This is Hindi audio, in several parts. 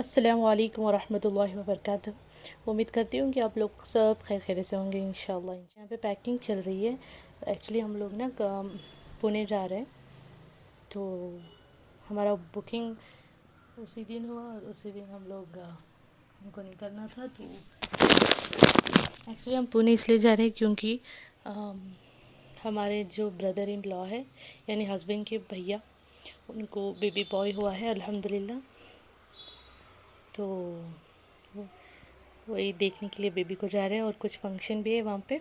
अस्सलामु अलैकुम वरहमतुल्लाहि वबरकातुहू। उम्मीद करती हूँ कि आप लोग सब खैर खैर से होंगे इंशाल्लाह। यहाँ पे पैकिंग चल रही है। एक्चुअली हम लोग ना पुणे जा रहे हैं, तो हमारा बुकिंग उसी दिन हुआ और उसी दिन हम लोग हमको निकलना था। तो एक्चुअली हम पुणे इसलिए जा रहे हैं क्योंकि अम, हमारे जो ब्रदर इन लॉ है, यानी हस्बैंड के भैया, उनको बेबी बॉय हुआ है अल्हम्दुलिल्लाह। तो वही देखने के लिए बेबी को जा रहे हैं और कुछ फंक्शन भी है वहाँ पे।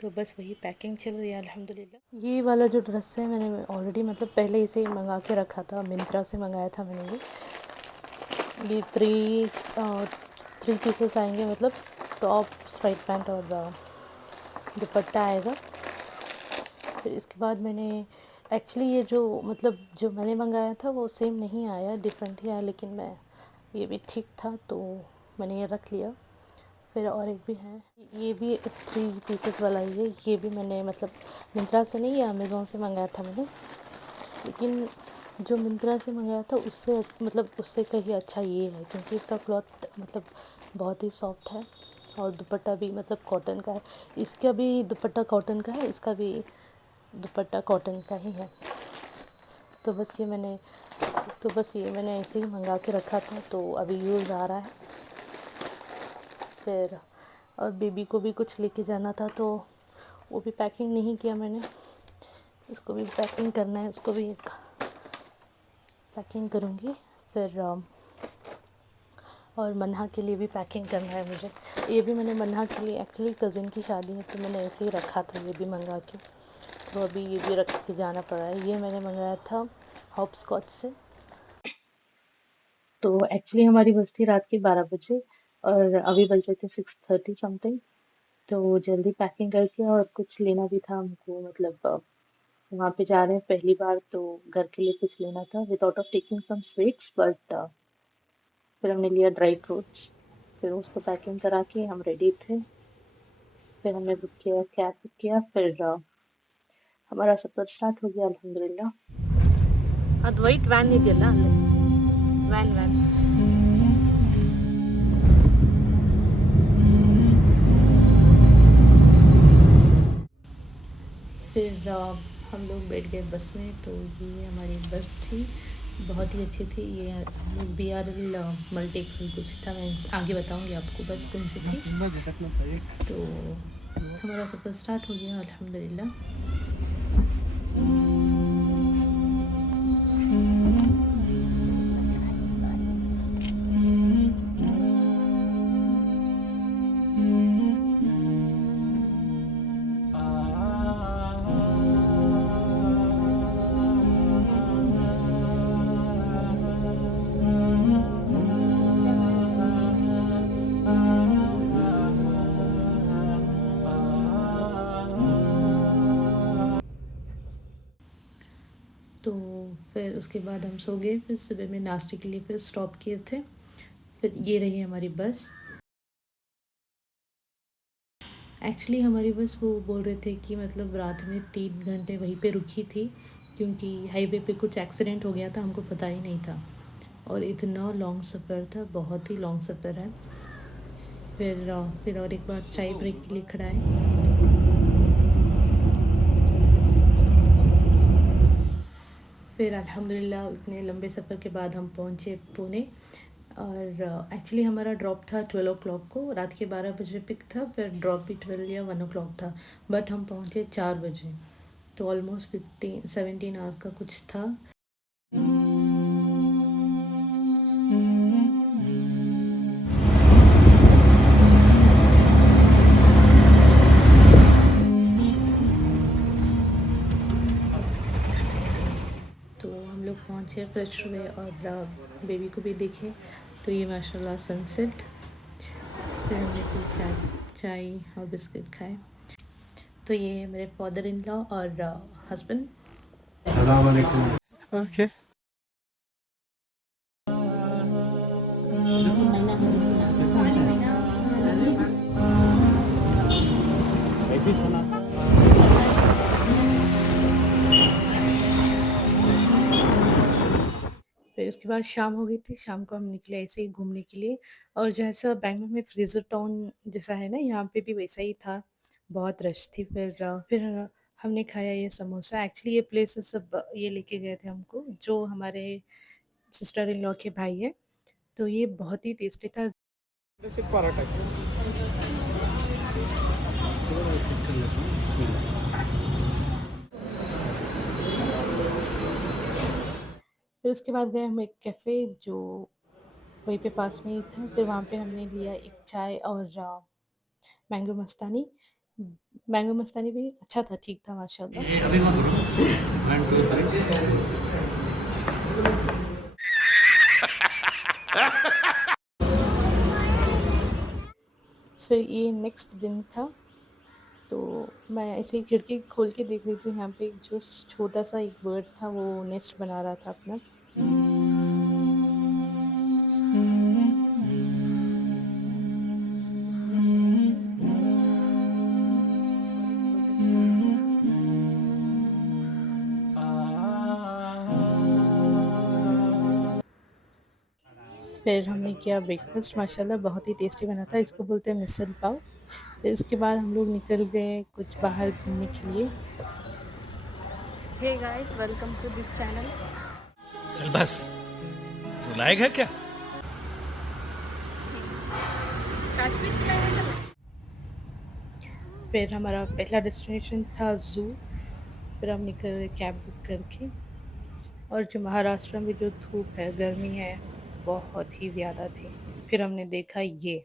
तो बस वही पैकिंग चल रही है अल्हम्दुलिल्लाह। ये वाला जो ड्रेस है मैंने ऑलरेडी मतलब पहले इसे मंगा के रखा था, मिंत्रा से मंगाया था मैंने। ये थ्री पीसेस आएंगे, मतलब टॉप, स्ट्राइट पैंट और दुपट्टा आएगा। फिर इसके बाद मैंने एक्चुअली ये जो मैंने मंगाया था वो सेम नहीं आया, डिफरेंट ही आया, लेकिन मैं ये भी ठीक था तो मैंने ये रख लिया। फिर और एक भी है, ये भी थ्री पीसेस वाला ही है। ये भी मैंने मतलब मिंत्रा से नहीं, या अमेज़ोन से मंगाया था मैंने। लेकिन जो मिंत्रा से मंगाया था उससे मतलब उससे कहीं अच्छा ये है, क्योंकि इसका क्लॉथ मतलब बहुत ही सॉफ्ट है और दुपट्टा भी मतलब कॉटन का है। इसका भी दुपट्टा कॉटन का है, इसका भी दुपट्टा कॉटन का ही है। तो बस ये मैंने ऐसे ही मंगा के रखा था, तो अभी यूज़ आ रहा है। फिर और बेबी को भी कुछ लेके जाना था, तो वो भी पैकिंग नहीं किया मैंने। उसको भी पैकिंग करना है, उसको भी पैकिंग करूँगी। फिर और मन्हा के लिए भी पैकिंग करना है मुझे। ये भी मैंने मन्हा के लिए, एक्चुअली कज़िन की शादी है तो मैंने ऐसे ही रखा था ये भी मंगा के। तो अभी ये भी रख के जाना पड़ा है। ये मैंने मंगाया था हॉप स्कॉच से। तो एक्चुअली हमारी बस थी रात के 12 बजे और अभी बज रहे थे 6:30 समथिंग। तो जल्दी पैकिंग करके, और कुछ लेना भी था हमको, मतलब वहाँ पे जा रहे हैं पहली बार, तो घर के लिए कुछ लेना था without of taking some sweets, but फिर हमने लिया ड्राई फ्रूट्स। फिर उसको पैकिंग करा के हम रेडी थे। फिर हमने बुक किया, कैब बुक किया। फिर हमारा सफ़र स्टार्ट हो गया अल्हम्दुलिल्लाह। ಅದು ವೈಟ್ ವ್ಯಾನ್ ಇದೆಯಲ್ಲ ಅಲ್ಲಿ, ವ್ಯಾನ್ फिर हम लोग बैठ गए बस में। तो ये हमारी बस थी, बहुत ही अच्छी थी। ये BRL मल्टीक्सल कुछ था, मैं आगे बताऊंगी आपको बस कौन सी थी। तो हमारा सफ़र स्टार्ट हो गया अल्हम्दुलिल्लाह। तो फिर उसके बाद हम सो गए। फिर सुबह में नाश्ते के लिए फिर स्टॉप किए थे। फिर ये रही हमारी बस। एक्चुअली हमारी बस वो बोल रहे थे कि मतलब रात में 3 घंटे वहीं पे रुकी थी, क्योंकि हाईवे पे कुछ एक्सीडेंट हो गया था, हमको पता ही नहीं था। और इतना लॉन्ग सफ़र था, बहुत ही लॉन्ग सफ़र है। फिर और एक बार चाय ब्रेक के लिए खड़ा है। फिर अल्हम्दुलिल्लाह इतने लंबे सफ़र के बाद हम पहुँचे पुणे। और एक्चुअली हमारा ड्रॉप था 12 o'clock को, रात के 12 बजे पिक था। फिर ड्रॉप भी 12 या 1 o'clock था, बट हम पहुँचे 4 बजे। तो ऑलमोस्ट 17 आवर्स का कुछ था। तो हम लोग पहुँचे, फ्रेश हुए और बेबी को भी देखे। तो ये माशाल्लाह सनसेट। फिर हमने फिर चाय और बिस्किट खाए। तो ये है मेरे फादर इन लॉ और हस्बैंड। सलाम अलैकुम। ओके। कैसी सुना? फिर उसके बाद शाम हो गई थी, शाम को हम निकले ऐसे ही घूमने के लिए। और जैसा बैंगलोर में फ्रीज़र टाउन जैसा है ना, यहाँ पे भी वैसा ही था, बहुत रश थी। फिर हमने खाया ये समोसा। एक्चुअली ये प्लेसेस सब ये लेके गए थे हमको, जो हमारे सिस्टर इन लॉ के भाई है, तो ये बहुत ही टेस्टी था। सिर्फ पराठा चेक कर लेता हूँ इसमें। फिर उसके बाद गए हम एक कैफ़े जो वहीं पे पास में ही था। फिर वहाँ पे हमने लिया एक चाय और मैंगो मस्तानी। मैंगो मस्तानी भी अच्छा था, ठीक था माशाल्लाह। ये अभी मत करो 1 2 3 फिर ये नेक्स्ट दिन था, तो मैं ऐसे ही खिड़की खोल के देख रही थी, यहाँ पे एक जो छोटा सा एक बर्ड था वो नेस्ट बना रहा था अपना। फिर हमने किया ब्रेकफास्ट, माशाल्लाह बहुत ही टेस्टी बना था, इसको बोलते हैं मिसल पाव। फिर उसके बाद हम लोग निकल गए कुछ बाहर घूमने के लिए। Hey guys, welcome to this channel. चल बस, रुलाएगा क्या? फिर हमारा पहला डेस्टिनेशन था ज़ू। फिर हम निकल गए कैब बुक करके। और जो महाराष्ट्र में जो धूप है, गर्मी है, बहुत ही ज़्यादा थी। फिर हमने देखा ये।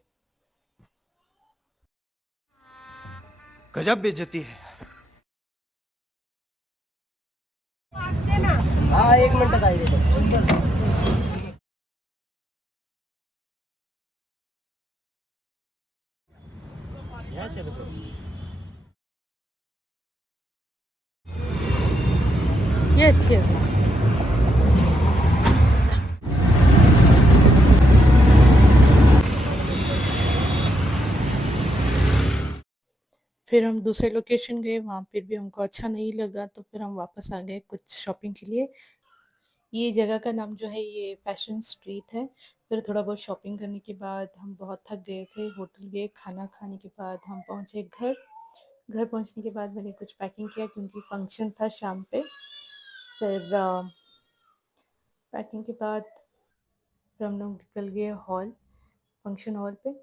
गजब बेइज्जती है। हाँ 1 मिनट तक आएगी। ये अच्छी है। फिर हम दूसरे लोकेशन गए, वहाँ पे भी हमको अच्छा नहीं लगा, तो फिर हम वापस आ गए कुछ शॉपिंग के लिए। ये जगह का नाम जो है ये फैशन स्ट्रीट है। फिर थोड़ा बहुत शॉपिंग करने के बाद हम बहुत थक गए थे, होटल गए, खाना खाने के बाद हम पहुँचे घर। घर पहुँचने के बाद मैंने कुछ पैकिंग किया क्योंकि फंक्शन था शाम पे। फिर पैकिंग के बाद फिर हम लोग निकल गए हॉल, फंक्शन हॉल पे।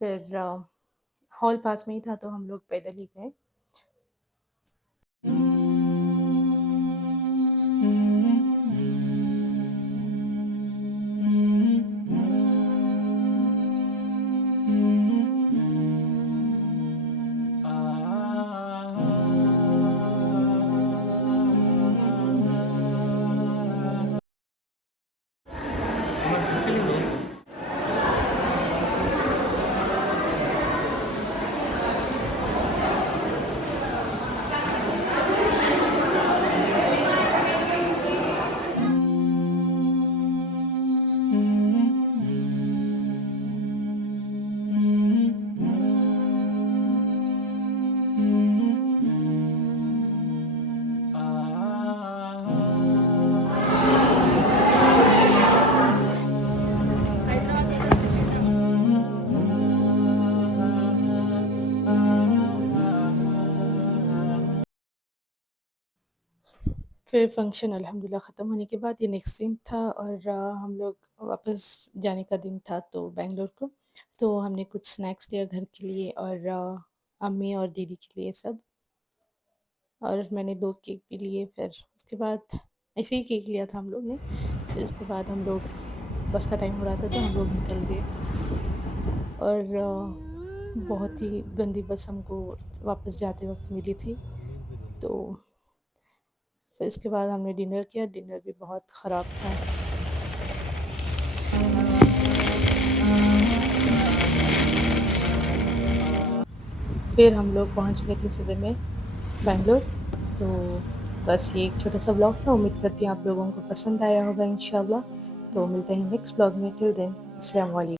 फिर हॉल पास में ही था, तो हम लोग पैदल ही गए। फिर फंक्शन अल्हम्दुलिल्लाह ख़त्म होने के बाद ये नेक्स्ट दिन था, और हम लोग वापस जाने का दिन था तो बैंगलोर को। तो हमने कुछ स्नैक्स लिया घर के लिए, और अम्मी और दीदी के लिए सब। और मैंने 2 केक भी लिए। फिर उसके बाद ऐसे ही केक लिया था हम लोग ने। फिर उसके बाद हम लोग, बस का टाइम हो रहा था तो हम लोग निकल गए। और बहुत ही गंदी बस हमको वापस जाते वक्त मिली थी। तो फिर उसके बाद हमने डिनर किया, डिनर भी बहुत ख़राब था। फिर हम लोग पहुंच गए थे सुबह में बैंगलोर। तो बस ये एक छोटा सा ब्लॉग था, उम्मीद करती हूँ आप लोगों को पसंद आया होगा इंशाल्लाह। तो मिलते हैं नेक्स्ट ब्लॉग में, टिल देन अस्सलाम वालेकुम।